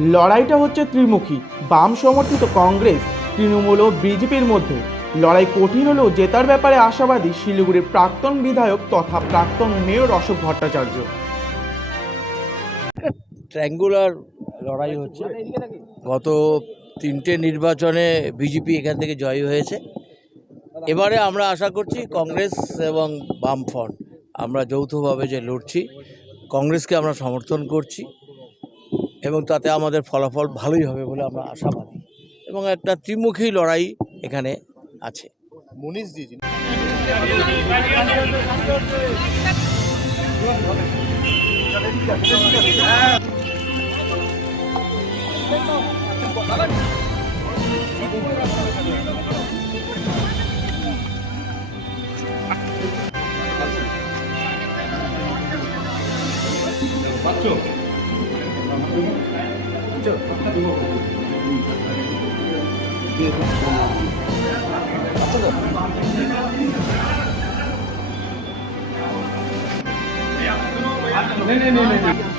লড়াইটা হচ্ছে ত্রিমুখী। বাম সমর্থিত কংগ্রেস, তৃণমূল ও বিজেপির মধ্যে। লড়াই কঠিন হলেও জেতার ব্যাপারে আশাবাদী শিলিগুড়ির প্রাক্তন বিধায়ক তথা প্রাক্তন মেয়র অশোক ভট্টাচার্য। ট্রায়াঙ্গুলার লড়াই হচ্ছে। গত তিনটে নির্বাচনে বিজেপি এখান থেকে জয়ী হয়েছে। এবারে আমরা আশা করছি কংগ্রেস এবং বামফ্রন্ট। আমরা যৌথভাবে যে লড়ছি, কংগ্রেসকে আমরা সমর্থন করছি। এবং তাতে আমাদের ফলাফল ভালোই হবে বলে আমরা আশাবাদী এবং একটা ত্রিমুখী লড়াই এখানে আছে। 네, 네, 네, 네.